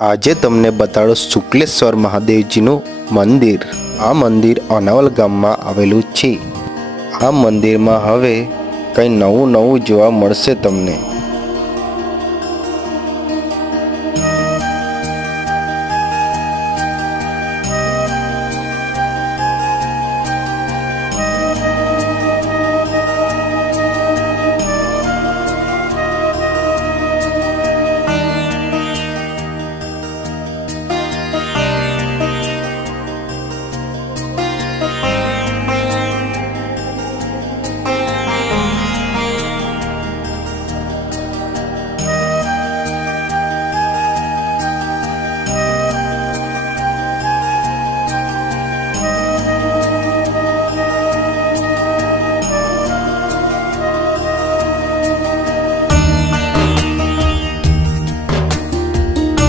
આજે તમને બતાડો શુક્લેશ્વર મહાદેવજીનું મંદિર. આ મંદિર અનાવલ ગામમાં આવેલું છે. આ મંદિરમાં હવે કંઈ નવું નવું જોવા મળશે તમને.